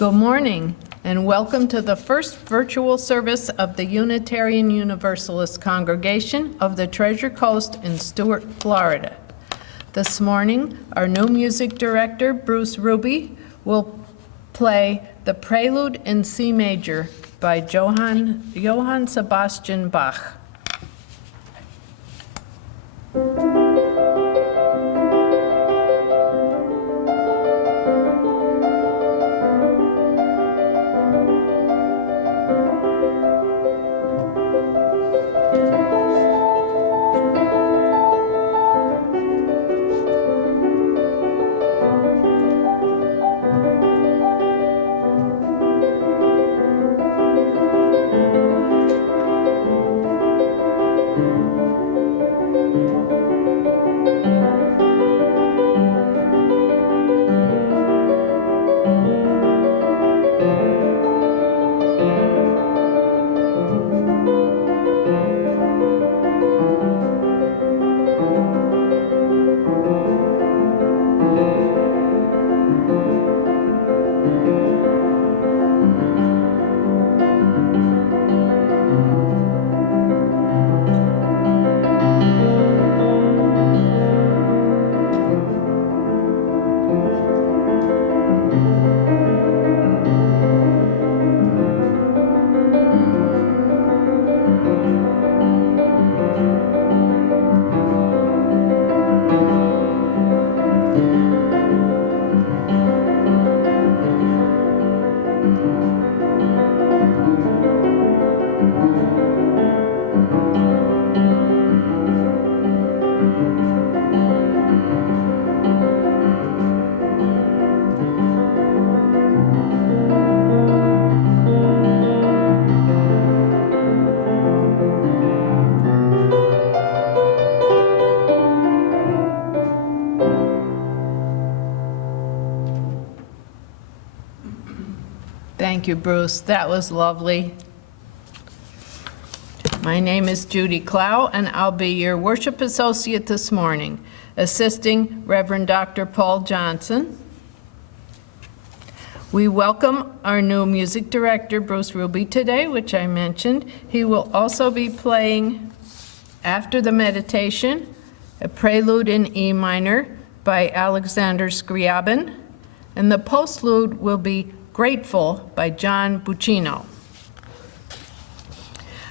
Good morning, and welcome to the first virtual service of the Unitarian Universalist Congregation of the Treasure Coast in Stuart, Florida. This morning, our new music director, Bruce Ruby, will play the Prelude in C Major by Johann Sebastian Bach. Thank you, Bruce. That was lovely. My name is Judy Clow, and I'll be your worship associate this morning, assisting Reverend Dr. Paul Johnson. We welcome our new music director, Bruce Ruby, today, which I mentioned. He will also be playing, after the meditation, a prelude in E minor by Alexander Scriabin, and the postlude will be Grateful by John Buccino.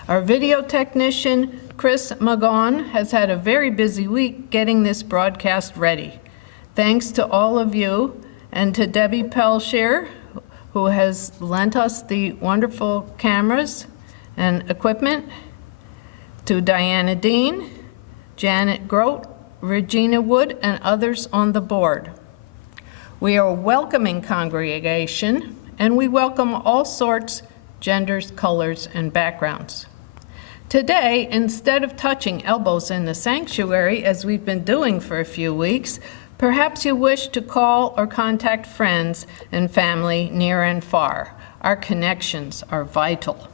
Our video technician, Chris Magon, has had a very busy week getting this broadcast ready. Thanks to all of you and to Debbie Pelshire, who has lent us the wonderful cameras and equipment, to Diana Dean, Janet Grote, Regina Wood, and others on the board. We are a welcoming congregation, and we welcome all sorts, genders, colors, and backgrounds. Today, instead of touching elbows in the sanctuary, as we've been doing for a few weeks, perhaps you wish to call or contact friends and family near and far. Our connections are vital.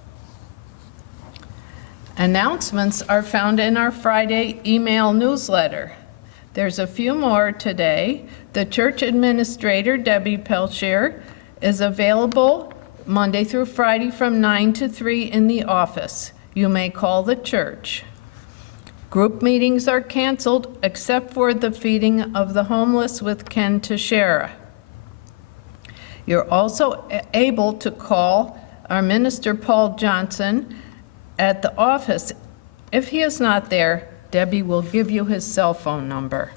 Announcements are found in our Friday email newsletter. There's a few more today. The church administrator, Debbie Pelshire, is available Monday through Friday from 9 to 3 in the office. You may call the church. Group meetings are canceled except for the feeding of the homeless with Ken Teixeira. You're also able to call our minister, Paul Johnson, at the office. If he is not there, Debbie will give you his cell phone number.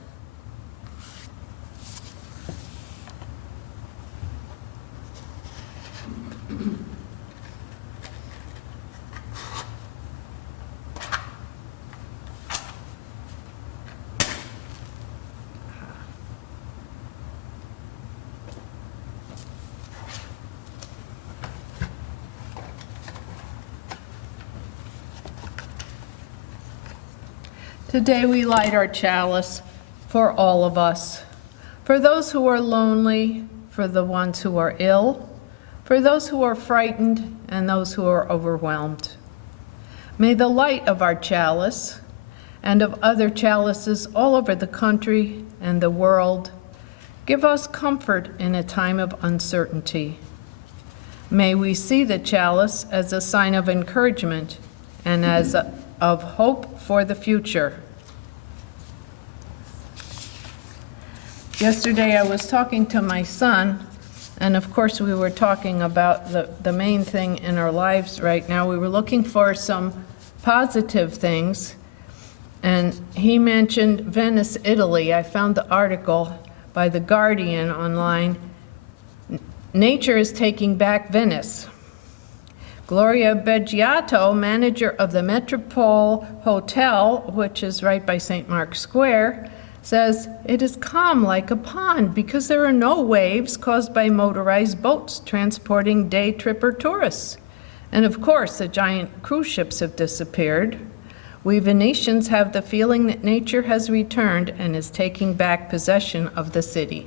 Today we light our chalice for all of us, for those who are lonely, for the ones who are ill, for those who are frightened, and those who are overwhelmed. May the light of our chalice and of other chalices all over the country and the world give us comfort in a time of uncertainty. May we see the chalice as a sign of encouragement and as of hope for the future. Yesterday I was talking to my son, and of course we were talking about the main thing in our lives right now. We were looking for some positive things, and he mentioned Venice, Italy. I found the article by The Guardian online. Nature is taking back Venice. Gloria Beggiato, manager of the Metropole Hotel, which is right by St. Mark's Square, says it is calm like a pond because there are no waves caused by motorized boats transporting day tripper tourists. And of course, the giant cruise ships have disappeared. We Venetians have the feeling that nature has returned and is taking back possession of the city.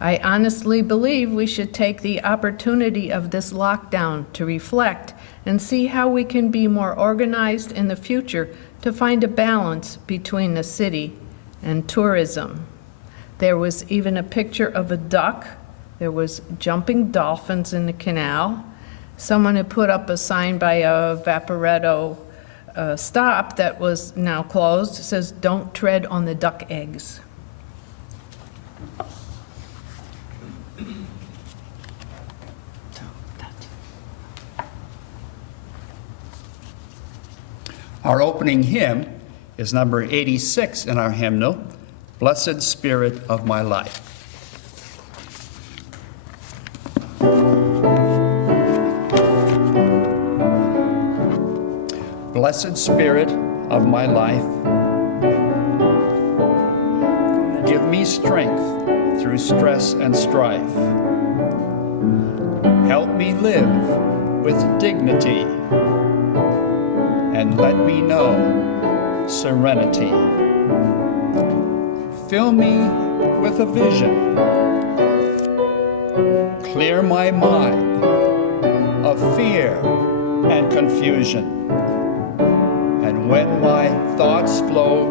I honestly believe we should take the opportunity of this lockdown to reflect and see how we can be more organized in the future to find a balance between the city and tourism. There was even a picture of a duck. There was jumping dolphins in the canal. Someone had put up a sign by a Vaporetto stop that was now closed. It says, "Don't tread on the duck eggs." Our opening hymn is number 86 in our hymnal, "Blessed Spirit of My Life." Blessed Spirit of my life, give me strength through stress and strife. Help me live with dignity, and let me know serenity. Fill me with a vision, clear my mind of fear and confusion. And when my thoughts flow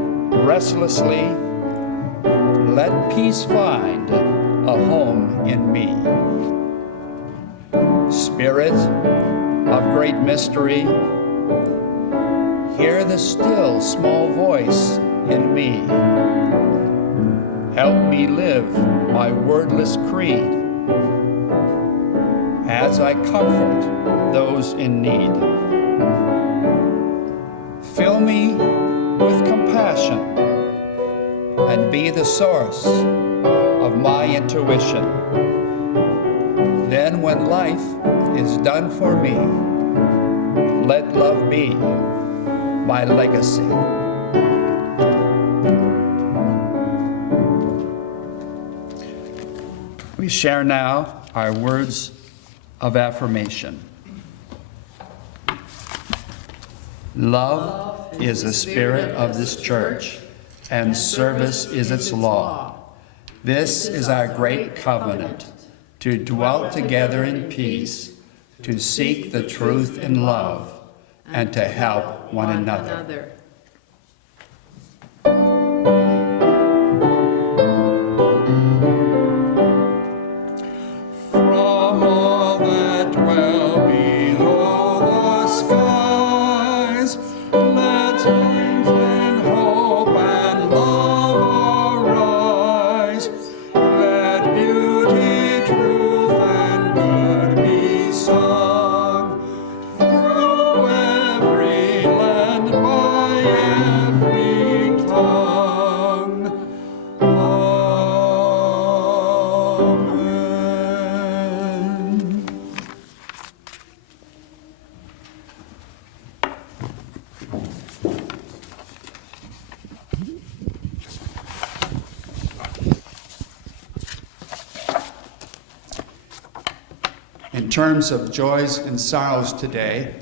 restlessly, let peace find a home in me. Spirit of great mystery, hear the still small voice in me. Help me live my wordless creed as I comfort those in need. Fill me with compassion and be the source of my intuition. Then when life is done for me, let love be my legacy. We share now our words of affirmation. Love is the spirit of this church, and service is its law. This is our great covenant, to dwell together in peace, to seek the truth in love, and to help one another. From all that dwell below the skies, let strength and hope and love arise. Let beauty, truth, and good be sung through every land by every tongue. Amen. In terms of joys and sorrows today,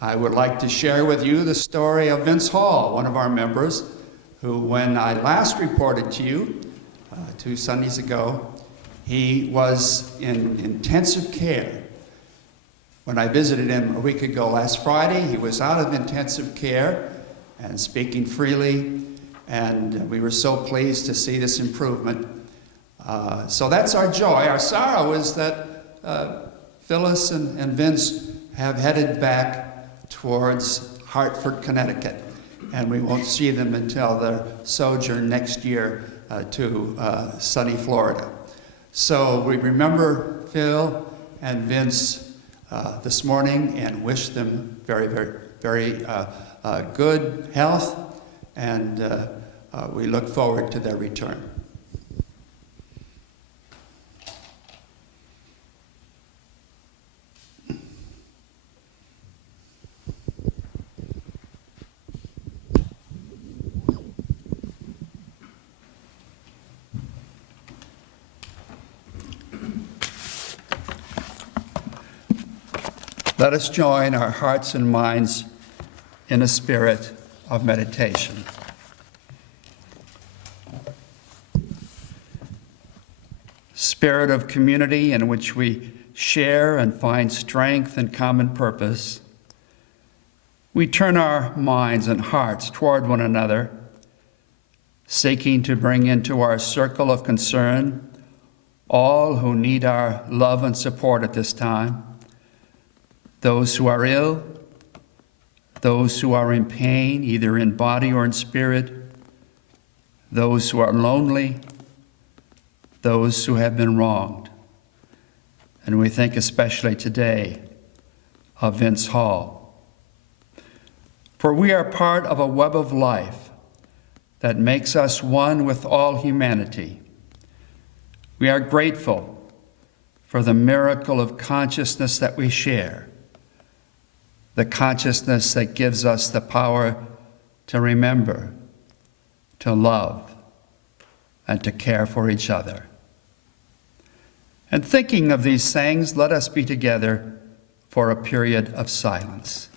I would like to share with you the story of Vince Hall, one of our members, who, when I last reported to you 2 Sundays ago, he was in intensive care. When I visited him a week ago last Friday, he was out of intensive care and speaking freely, and we were so pleased to see this improvement. So that's our joy. Our sorrow is that Phyllis and Vince have headed back towards Hartford, Connecticut, and we won't see them until their sojourn next year to sunny Florida. So we remember Phil and Vince this morning and wish them very, very, very good health, and we look forward to their return. Let us join our hearts and minds in a spirit of meditation. Spirit of community in which we share and find strength and common purpose. We turn our minds and hearts toward one another, seeking to bring into our circle of concern all who need our love and support at this time. Those who are ill, those who are in pain, either in body or in spirit, those who are lonely, those who have been wronged. And we think especially today of Vince Hall. For we are part of a web of life that makes us one with all humanity. We are grateful for the miracle of consciousness that we share, the consciousness that gives us the power to remember, to love, and to care for each other. And thinking of these things, let us be together for a period of silence.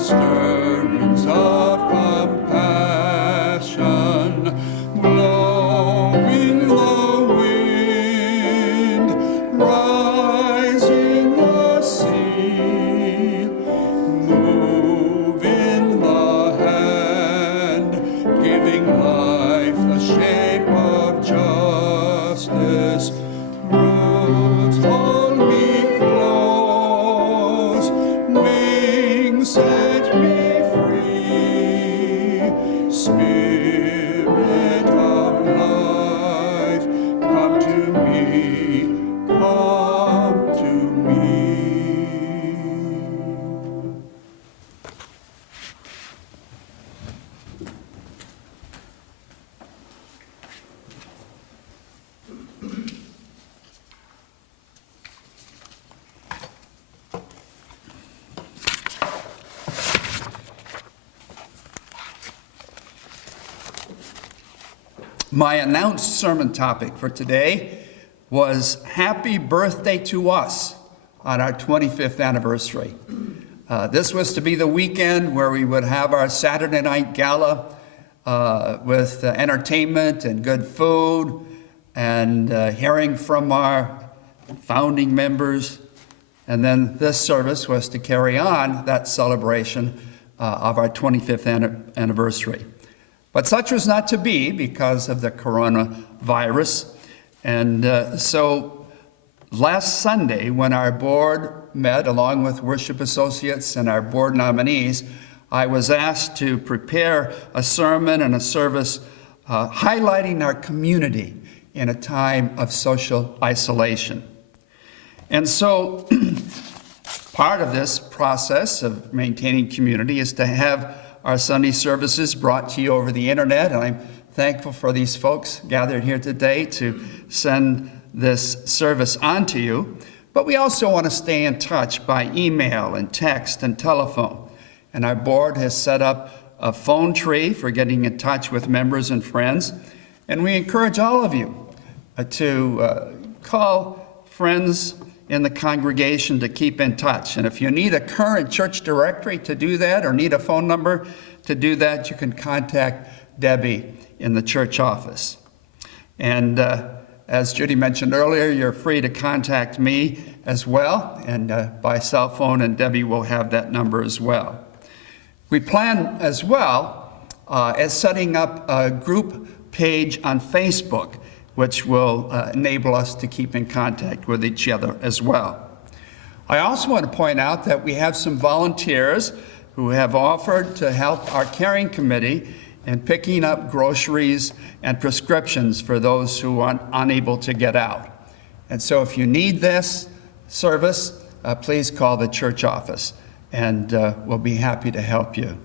stirrings of compassion, blowing the wind, rising the sea, moving the hand, giving life the shape of justice. Roots hold me close, wings set me free. Spirit of life, come to me, come to me. My announced sermon topic for today was Happy Birthday to Us on our 25th anniversary. This was to be the weekend where we would have our Saturday night gala with entertainment and good food and hearing from our founding members. And then this service was to carry on that celebration of our 25th anniversary. But such was not to be because of the coronavirus. And so last Sunday, when our board met, along with worship associates and our board nominees, I was asked to prepare a sermon and a service highlighting our community in a time of social isolation. And so part of this process of maintaining community is to have our Sunday services brought to you over the internet, and I'm thankful for these folks gathered here today to send this service on to you. But we also want to stay in touch by email and text and telephone. And our board has set up a phone tree for getting in touch with members and friends. And we encourage all of you to call friends in the congregation to keep in touch. And if you need a current church directory to do that or need a phone number to do that, you can contact Debbie in the church office. And as Judy mentioned earlier, you're free to contact me as well, and by cell phone, and Debbie will have that number as well. We plan as well as setting up a group page on Facebook, which will enable us to keep in contact with each other as well. I also want to point out that we have some volunteers who have offered to help our caring committee in picking up groceries and prescriptions for those who are unable to get out. And so if you need this service, please call the church office, and we'll be happy to help you.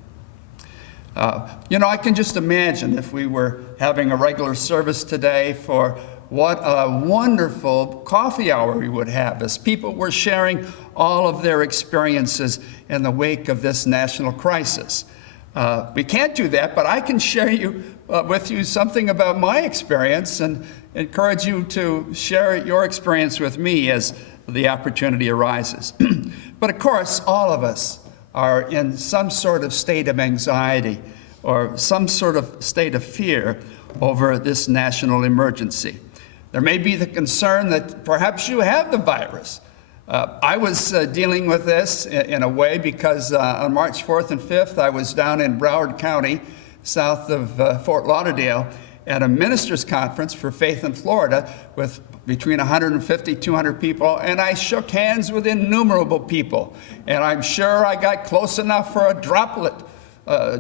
I can just imagine if we were having a regular service today, for what a wonderful coffee hour we would have as people were sharing all of their experiences in the wake of this national crisis. We can't do that, but I can share with you something about my experience and encourage you to share your experience with me as the opportunity arises. But of course, all of us are in some sort of state of anxiety or some sort of state of fear over this national emergency. There may be the concern that perhaps you have the virus. I was dealing with this in a way because on March 4th and 5th, I was down in Broward County, south of Fort Lauderdale, at a ministers' conference for Faith in Florida with between 150, 200 people, and I shook hands with innumerable people. And I'm sure I got close enough for a droplet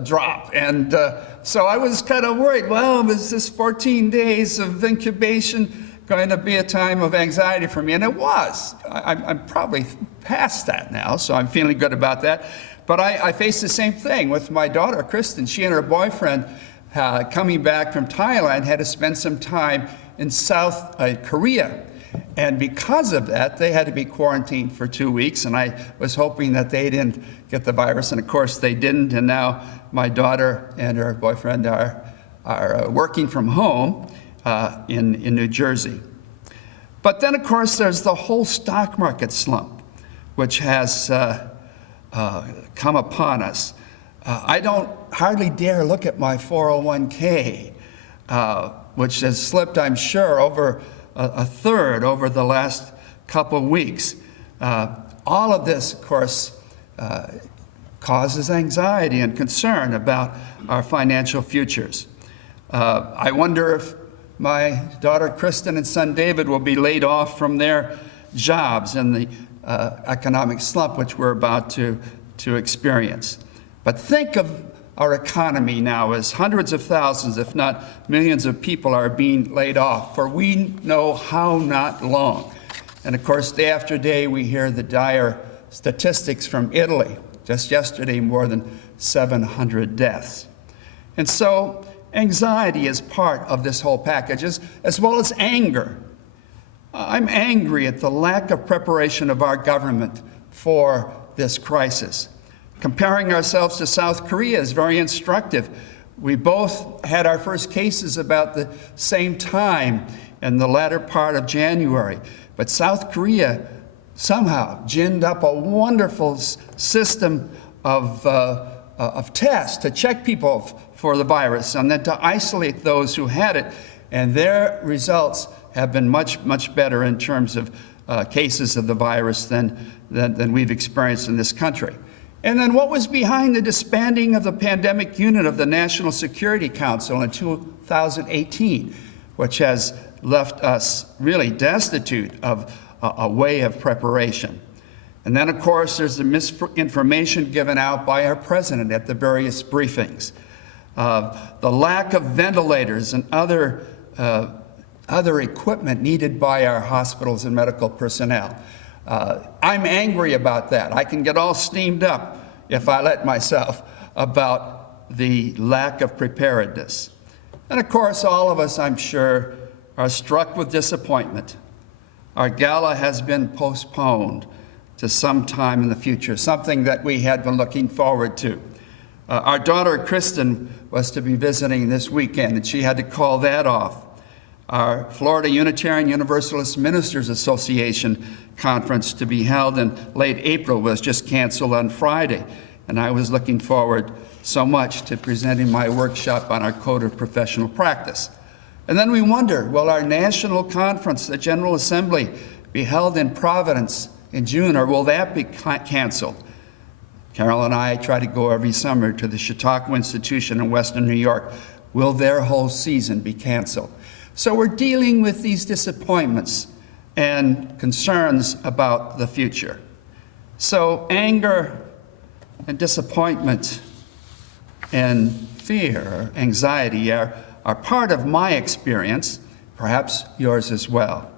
drop. And so I was kind of worried, well, was this 14 days of incubation going to be a time of anxiety for me? And it was. I'm probably past that now, so I'm feeling good about that. But I faced the same thing with my daughter, Kristen. She and her boyfriend, coming back from Thailand, had to spend some time in South Korea. And because of that, they had to be quarantined for 2 weeks, and I was hoping that they didn't get the virus, and of course they didn't, and now my daughter and her boyfriend are working from home in New Jersey. But then, of course, there's the whole stock market slump, which has come upon us. I don't hardly dare look at my 401k, which has slipped, I'm sure, over a third over the last couple weeks. All of this, of course, causes anxiety and concern about our financial futures. I wonder if my daughter Kristen and son David will be laid off from their jobs in the economic slump which we're about to experience. But think of our economy now as hundreds of thousands, if not millions of people are being laid off for we know how not long. And of course, day after day, we hear the dire statistics from Italy. Just yesterday, more than 700 deaths. And so anxiety is part of this whole package, as well as anger. I'm angry at the lack of preparation of our government for this crisis. Comparing ourselves to South Korea is very instructive. We both had our first cases about the same time in the latter part of January. But South Korea somehow ginned up a wonderful system of tests to check people for the virus and then to isolate those who had it. And their results have been much, much better in terms of cases of the virus than we've experienced in this country. And then what was behind the disbanding of the pandemic unit of the National Security Council in 2018, which has left us really destitute of a way of preparation. And then, of course, there's the misinformation given out by our president at the various briefings. The lack of ventilators and other equipment needed by our hospitals and medical personnel. I'm angry about that. I can get all steamed up if I let myself about the lack of preparedness. And of course, all of us, I'm sure, are struck with disappointment. Our gala has been postponed to some time in the future, something that we had been looking forward to. Our daughter, Kristen, was to be visiting this weekend, and she had to call that off. Our Florida Unitarian Universalist Ministers Association conference to be held in late April was just canceled on Friday, and I was looking forward so much to presenting my workshop on our code of professional practice. And then we wonder, will our national conference, the General Assembly, be held in Providence in June, or will that be canceled? Carol and I try to go every summer to the Chautauqua Institution in Western New York. Will their whole season be canceled? So we're dealing with these disappointments and concerns about the future. So anger and disappointment and fear, anxiety are part of my experience, perhaps yours as well.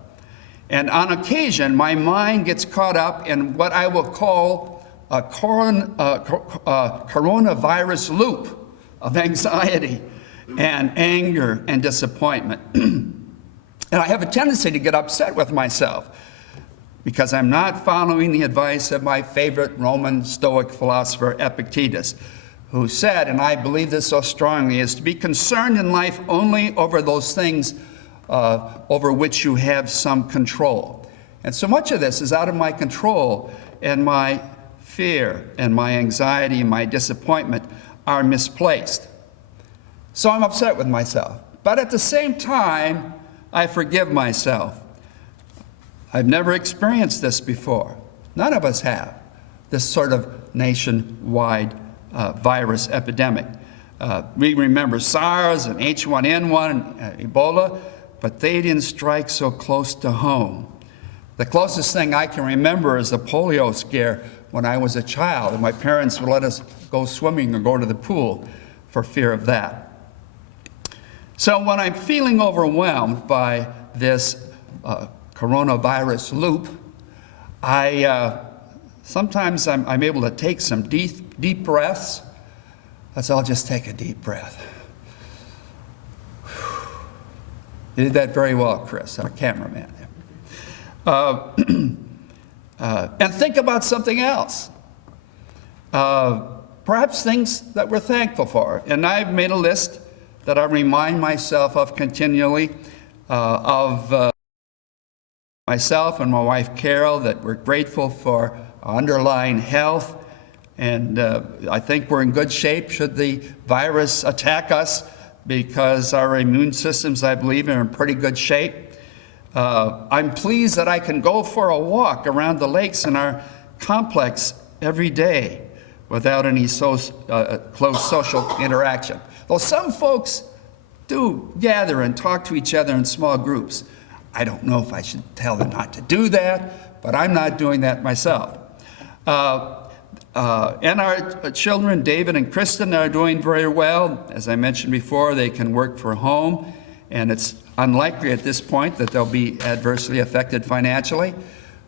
And on occasion, my mind gets caught up in what I will call a coronavirus loop of anxiety and anger and disappointment. And I have a tendency to get upset with myself because I'm not following the advice of my favorite Roman Stoic philosopher, Epictetus, who said, and I believe this so strongly, is to be concerned in life only over those things over which you have some control. And so much of this is out of my control, and my fear and my anxiety and my disappointment are misplaced. So I'm upset with myself. But at the same time, I forgive myself. I've never experienced this before. None of us have this sort of nationwide virus epidemic. We remember SARS and H1N1 and Ebola, but they didn't strike so close to home. The closest thing I can remember is the polio scare when I was a child, and my parents would let us go swimming or go to the pool for fear of that. So when I'm feeling overwhelmed by this coronavirus loop, sometimes I'm able to take some deep breaths. I'll just take a deep breath. You did that very well, Chris, our cameraman. And think about something else. Perhaps things that we're thankful for. And I've made a list that I remind myself of continually, of myself and my wife Carol, that we're grateful for our underlying health, And I think we're in good shape should the virus attack us, because our immune systems, I believe, are in pretty good shape. I'm pleased that I can go for a walk around the lakes in our complex every day without any close social interaction. Though some folks do gather and talk to each other in small groups. I don't know if I should tell them not to do that, but I'm not doing that myself. And our children, David and Kristen, are doing very well. As I mentioned before, they can work from home, and it's unlikely at this point that they'll be adversely affected financially.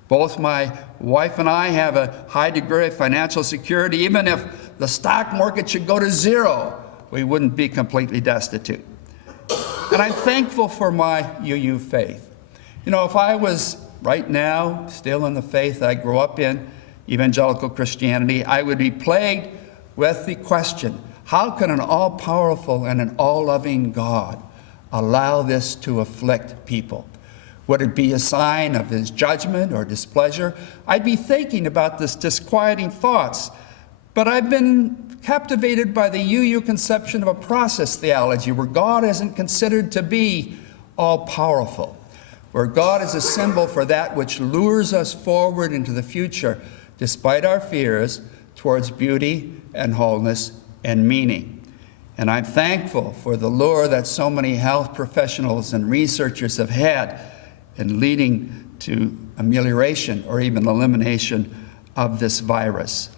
Both my wife and I have a high degree of financial security. Even if the stock market should go to zero, we wouldn't be completely destitute. And I'm thankful for my UU faith. You know, if I was right now still in the faith I grew up in, evangelical Christianity, I would be plagued with the question, how can an all-powerful and an all-loving God allow this to afflict people? Would it be a sign of his judgment or displeasure? I'd be thinking about this disquieting thoughts, but I've been captivated by the UU conception of a process theology where God isn't considered to be all-powerful, where God is a symbol for that which lures us forward into the future despite our fears towards beauty and wholeness and meaning. And I'm thankful for the lure that so many health professionals and researchers have had in leading to amelioration or even elimination of this virus.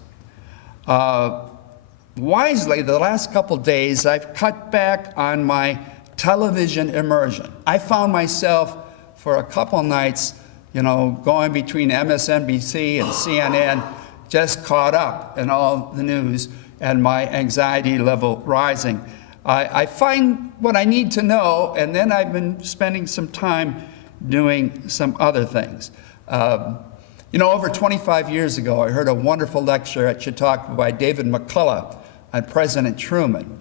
Wisely, the last couple days, I've cut back on my television immersion. I found myself for a couple nights, going between MSNBC and CNN, just caught up in all the news and my anxiety level rising. I find what I need to know, and then I've been spending some time doing some other things. Over 25 years ago, I heard a wonderful lecture at Chautauqua by David McCullough on President Truman,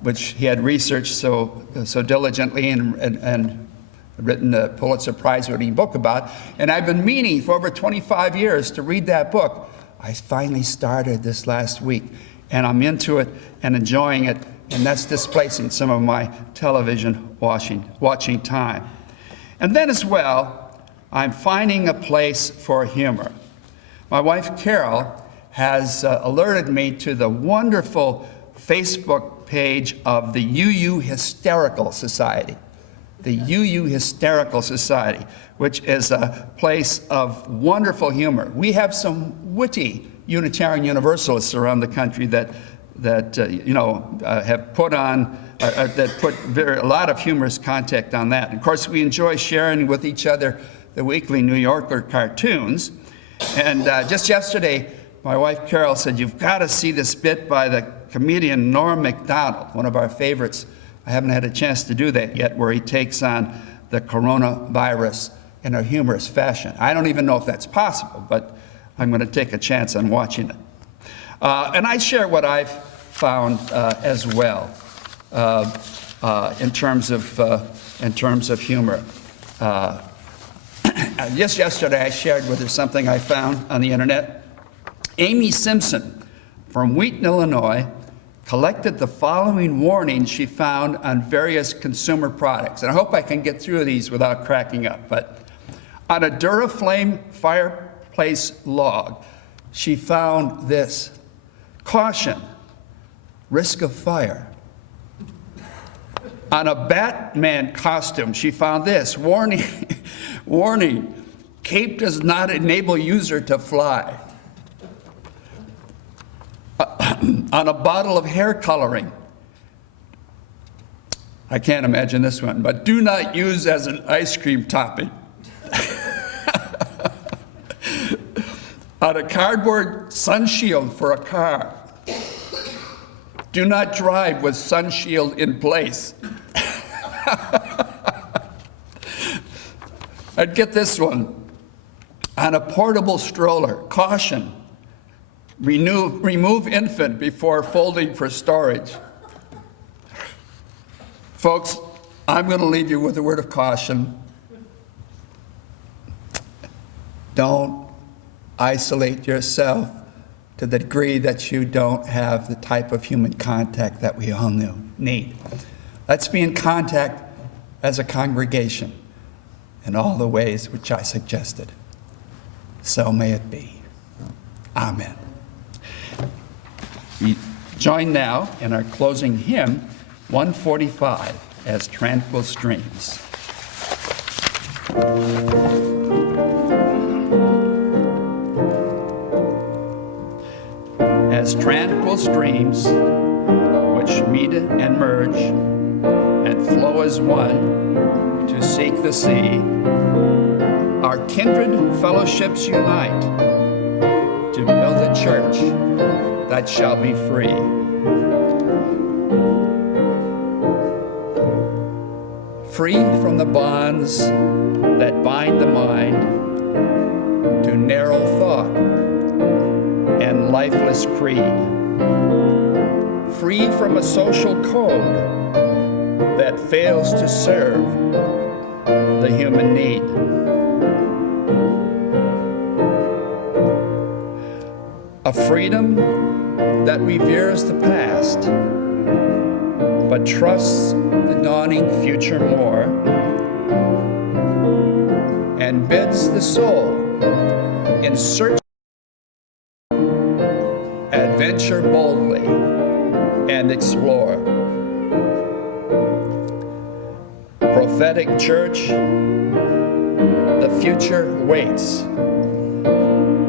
which he had researched so diligently and written a Pulitzer Prize-winning book about. And I've been meaning for over 25 years to read that book. I finally started this last week, and I'm into it and enjoying it, and that's displacing some of my television watching time. And then as well, I'm finding a place for humor. My wife, Carol, has alerted me to the wonderful Facebook page of the UU Hysterical Society. The UU Hysterical Society, which is a place of wonderful humor. We have some witty Unitarian Universalists around the country that have put on a lot of humorous content on that. And of course, we enjoy sharing with each other the weekly New Yorker cartoons. And just yesterday, my wife Carol said, "You've got to see this bit by the comedian Norm Macdonald," one of our favorites. I haven't had a chance to do that yet, where he takes on the coronavirus in a humorous fashion. I don't even know if that's possible, but I'm going to take a chance on watching it. And I share what I've found as well in terms of humor. Just yesterday, I shared with her something I found on the internet. Amy Simpson from Wheaton, Illinois, collected the following warnings she found on various consumer products. And I hope I can get through these without cracking up. But on a Duraflame fireplace log, she found this: caution, risk of fire. On a Batman costume, she found this: warning, warning, cape does not enable user to fly. On a bottle of hair coloring, I can't imagine this one, but do not use as an ice cream topping. On a cardboard sun shield for a car, do not drive with sun shield in place. I'd get this one. On a portable stroller, caution, remove infant before folding for storage. Folks, I'm going to leave you with a word of caution. Don't isolate yourself to the degree that you don't have the type of human contact that we all need. Let's be in contact as a congregation in all the ways which I suggested. So may it be. Amen. We join now in our closing hymn, 145, as Tranquil Streams. As tranquil streams which meet and merge and flow as one to seek the sea, our kindred fellowships unite to build a church that shall be free. Free from the bonds that bind the mind to narrow thought and lifeless creed. Free from a social code that fails to serve the human need. A freedom that reveres the past, but trusts the dawning future more, and bids the soul in search adventure boldly and explore. Prophetic church, the future waits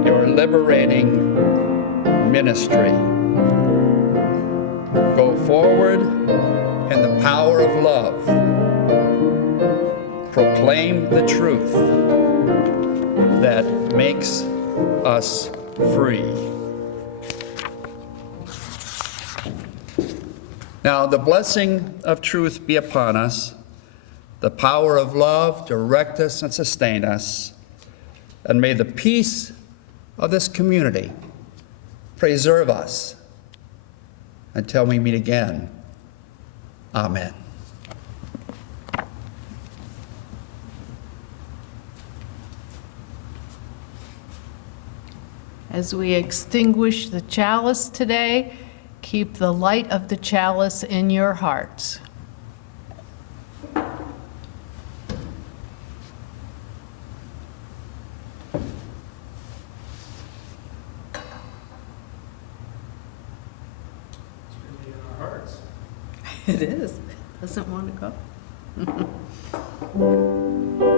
your liberating ministry. Go forward in the power of love. Proclaim the truth that makes us free. Now, the blessing of truth be upon us, the power of love direct us and sustain us, and may the peace of this community preserve us until we meet again. Amen. As we extinguish the chalice today, keep the light of the chalice in your hearts. It is. Doesn't want to go.